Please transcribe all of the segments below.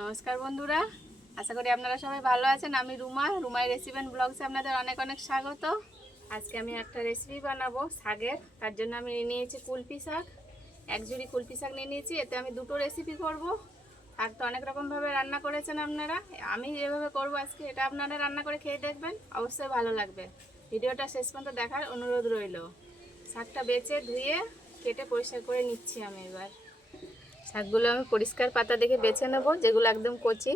নমস্কার বন্ধুরা, আশা করি আপনারা সবাই ভালো আছেন। আমি রুমা, রুমাই রেসিপি অ্যান্ড ব্লগসে আপনাদের অনেক অনেক স্বাগত। আজকে আমি একটা রেসিপি বানাবো শাকের। তার জন্য আমি নিয়ে নিয়েছি কুলপি শাক। এক জুড়ি কুলপি শাক নিয়ে নিয়েছি, এতে আমি দুটো রেসিপি করব। শাক তো অনেক রকমভাবে রান্না করেছেন আপনারা। আমি যেভাবে করব আজকে, এটা আপনারা রান্না করে খেয়ে দেখবেন। অবশ্যই ভালো লাগবে। ভিডিওটা শেষ পর্যন্ত দেখার অনুরোধ রইল। শাকটা বেছে ধুয়ে, কেটে পরিষ্কার করে নিচ্ছি আমি এবার। শাকগুলো আমি পরিষ্কার পাতা দেখে বেছে নেব, যেগুলো একদম কচি।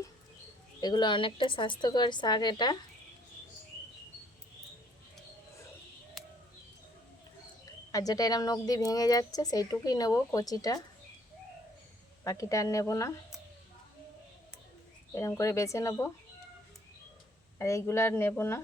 এগুলো অনেকটা স্বাস্থ্যকর শাক এটা। আর যেটা এরকম নখ দিয়ে ভেঙে যাচ্ছে, সেইটুকুই নেব কচিটা। বাকিটা আর নেব না। এরকম করে বেছে নেব। আর এইগুলো আর নেব না।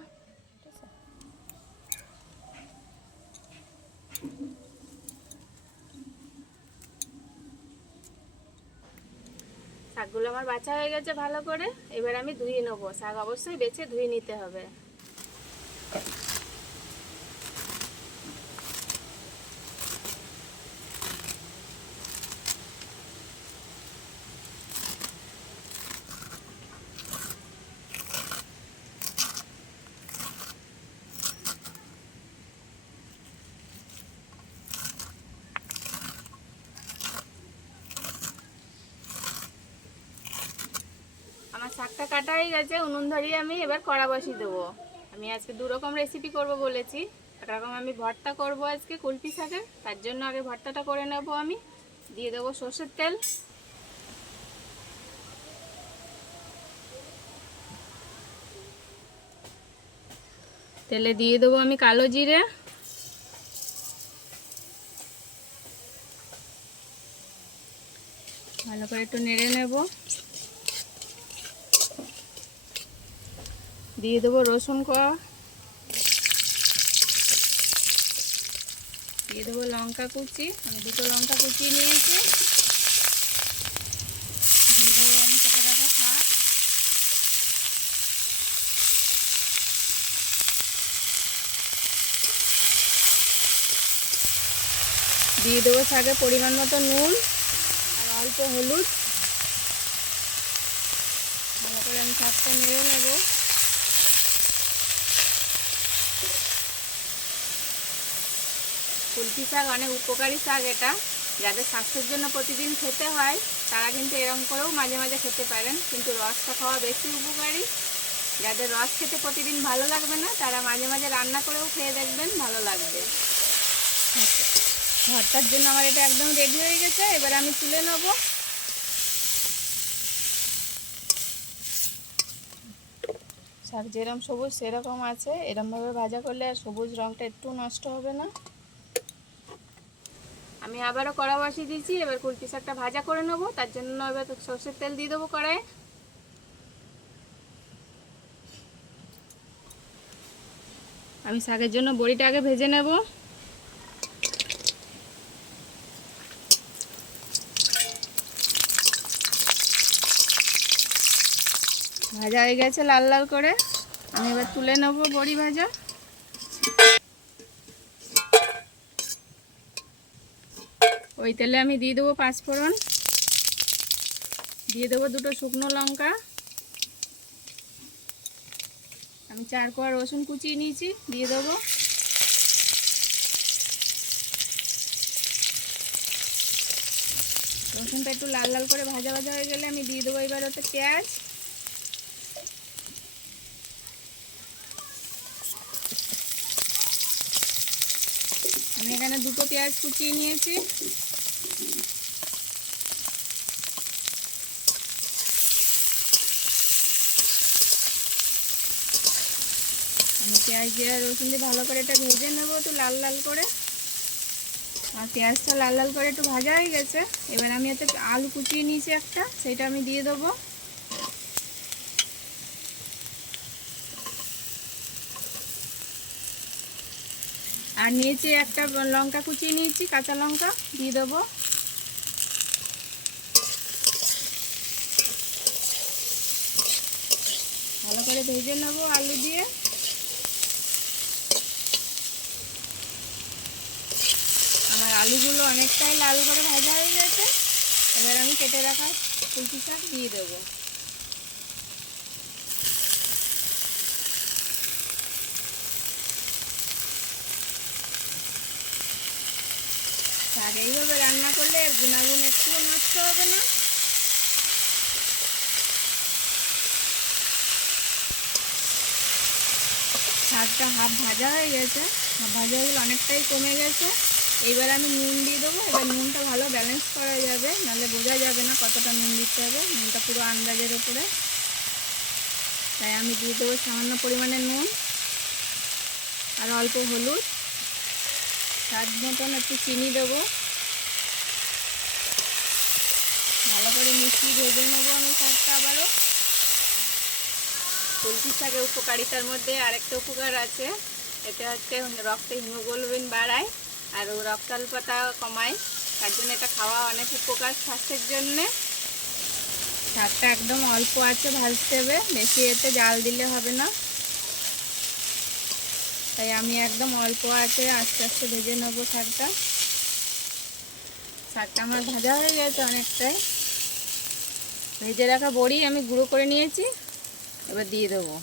শাকগুলো আমার বাছা হয়ে গেছে ভালো করে। এবার আমি ধুয়ে নেব। শাক অবশ্যই বেছে ধুয়ে নিতে হবে আমার শাকটা কাটা হয়ে গেছে, উনুন ধরিয়ে আমি এবার কড়া বসিয়ে দেবো। আমি আজকে দু রকম রেসিপি করব বলেছি। একটা রকম আমি ভর্তা করব আজকে কুলপি শাকের তার জন্য আগে ভর্তাটা করে নেব আমি। দিয়ে দেবো সর্ষের তেল। তেলে দিয়ে দেবো আমি কালো জিরে। ভালো করে একটু নেড়ে নেব। দিয়ে দেবো রসুন কোয়া। দিয়ে দেবো লঙ্কা কুচি। আমি দুটো লঙ্কা কুচি নিয়েছি। দিয়ে দেবো রাখা শাক। দিয়ে দেবো শাকে পরিমাণ মতো নুন আর অল্প হলুদ। ভালো করে আমি শাকটা নেড়ে নেব। কুলপি শাক অনেক উপকারী শাক এটা। যাদের স্বাস্থ্যের জন্য প্রতিদিন খেতে হয়, তারা কিন্তু এরকম করেও মাঝে মাঝে খেতে পারেন। কিন্তু রসটা খাওয়া বেশি উপকারী। যাদের রস খেতে প্রতিদিন ভালো লাগবে না, তারা মাঝে মাঝে রান্না করেও খেয়ে দেখবেন, ভালো লাগবে। ভর্তার জন্য আমার এটা একদম রেডি হয়ে গেছে। এবার আমি তুলে নেব। শাক যেরকম সবুজ সেরকম আছে। এরমভাবে ভাজা করলে আর সবুজ রঙটা একটু নষ্ট হবে না। আমি আবারও কড়া বসিয়ে দিয়েছি, এবার কুলপি শাকটা ভাজা করে নেব। তার জন্য এবার সর্ষের তেল দিয়ে দেবো কড়াইয়ে। আমি শাকের জন্য বড়িটা আগে ভেজে নেব। ভাজা হয়ে গেছে লাল লাল করে। আমি এবার তুলে নেব বড়ি ভাজা। ওই তেলে আমি দিয়ে দেবো পাঁচফোড়ন দিয়ে দেবো দুটো শুকনো লঙ্কা। আমি চার কোয়া রসুন কুচিয়ে নিয়েছি, দিয়ে দেবো। রসুনটা একটু লাল লাল করে ভাজা ভাজা হয়ে গেলে আমি দিয়ে দেবো এবার ওতে পেঁয়াজ। আমি এখানে দুটো পেঁয়াজ কুচিয়ে নিয়েছি। আমি পেঁয়াজ দিয়ে রসুন দিয়ে ভালো করে এটা ভেজে নেব একটু লাল লাল করে। আর পেঁয়াজটা লাল লাল করে একটু ভাজা হয়ে গেছে। এবার আমি এতে আলু কুচিয়ে নিয়েছি একটা, সেটা আমি দিয়ে দেবো। আর নিয়েছি একটা লঙ্কা কুচিয়ে নিয়েছি, কাঁচা লঙ্কা দিয়ে দেবো। ভালো করে ভেজে নেব আলু দিয়ে। আমার আলুগুলো অনেকটাই লাল করে ভাজা হয়ে গেছে। এবার আমি কেটে রাখা কুলপি শাক দিয়ে দেবো। আর এইভাবে রান্না করলে এর গুণাগুণ একটুও নষ্ট হবে না। শাকটা হাফ ভাজা হয়ে গেছে। হাফ ভাজা হয়ে অনেকটাই কমে গেছে। এইবার আমি নুন দিয়ে দেবো। এবার নুনটা ভালো ব্যালেন্স করা যাবে। নাহলে বোঝা যাবে না কতটা নুন দিতে হবে। নুনটা পুরো আন্দাজের উপরে। তাই আমি দিয়ে দেবো সামান্য পরিমাণে নুন আর অল্প হলুদ। স্বাদ মতন একটু চিনি দেবো। ভালো করে মিষ্টি ভেজে নেব আমি শাকটা আবারও। কলকি শাকের উপকারিতার মধ্যে আরেকটা উপকার আছে। এটা হচ্ছে রক্তে হিমোগ্লোবিন বাড়ায় আর রক্তাল্পতা কমায়। তার জন্য এটা খাওয়া অনেক উপকার স্বাস্থ্যের জন্যে। শাকটা একদম অল্প আছে ভাজতে হবে, বেশি এতে জাল দিলে হবে না। তাই আমি একদম অল্প আছে, আস্তে আস্তে ভেজে নেব শাকটা। শাকটা আমার ভাজা হয়ে গেছে অনেকটাই। ভেজে রাখা বড়ি আমি গুঁড়ো করে নিয়েছি, এবার দিয়ে দেবো।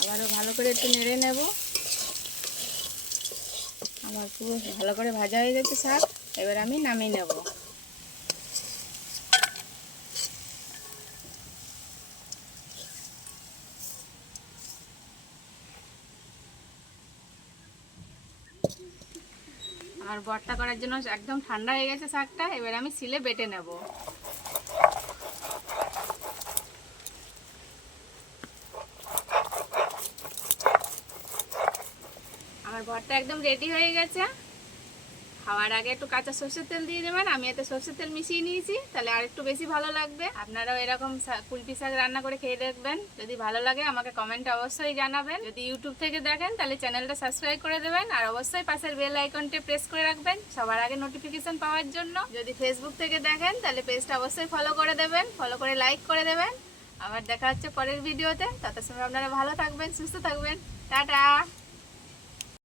আবারও ভালো করে একটু নেড়ে নেব। আমার পুরো ভালো করে ভাজা হয়ে গেছে শাক, এবার আমি নামিয়ে নেব। আর ভর্তা করার জন্য একদম ঠান্ডা হয়ে গেছে শাকটা, এবার আমি সিলে বেটে নেব। আমার ভর্তা একদম রেডি হয়ে গেছে। খাওয়ার আগে একটু কাঁচা সর্ষের তেল দিয়ে দেবেন। আমি এতে সর্ষের তেল মিশিয়ে নিয়েছি। তাহলে আর একটু বেশি ভালো লাগবে। আপনারাও এরকম কুলপি শাক রান্না করে খেয়ে দেখবেন। যদি ভালো লাগে, আমাকে কমেন্টে অবশ্যই জানাবেন। যদি ইউটিউব থেকে দেখেন, তাহলে চ্যানেলটা সাবস্ক্রাইব করে দেবেন। আর অবশ্যই পাশের বেল আইকনটি প্রেস করে রাখবেন, সবার আগে নোটিফিকেশন পাওয়ার জন্য। যদি ফেসবুক থেকে দেখেন, তাহলে পেজটা অবশ্যই ফলো করে দেবেন। ফলো করে লাইক করে দেবেন। আবার দেখা হচ্ছে পরের ভিডিওতে তত সময় আপনারা ভালো থাকবেন, সুস্থ থাকবেন। টাটা!